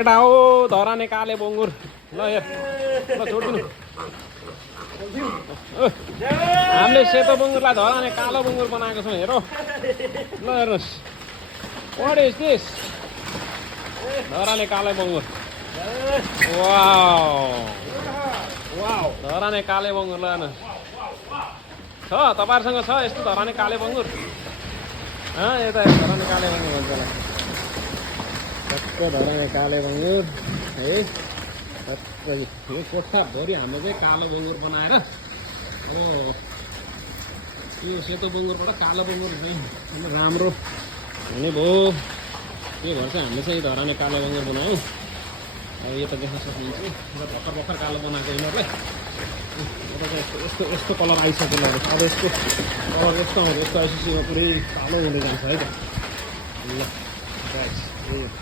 केटा हो धराने काले बङ्गुर ल हेर ल छोड्दिनु हामीले सेतो बङ्गुरलाई धराने कालो बङ्गुर बनाएको छौँ हेर ल हेर्नुहोस् वाट इज दिस धराने काले बङ्गुर वाउ धराने काले बङ्गुर ल हेर्नुहोस् छ तपाईँहरूसँग छ यस्तो धराने काले बङ्गुर यता धराने काले बङ्गुर भन्छ होला टक्क धराने काले बङ्गुर है टक्कै यो कोठाभरि हाम्रो चाहिँ कालो बङ्गुर बनाएर अब यो सेतो बङ्गुरबाट कालो बङ्गुर चाहिँ राम्रो हुने भयो यो घर चाहिँ हामीले चाहिँ धराने कालो बङ्गुर बनायौँ अब यो त देख्न सक्नुहुन्छ भर्खर भर्खर कालो बनाएको यिनीहरूलाई अब चाहिँ यस्तो यस्तो कलर आइसक्यो अब यसको कलर यस्तो आउँछ यस्तो आइसकेपछि पुरै कालो हुँदै जान्छ है त ल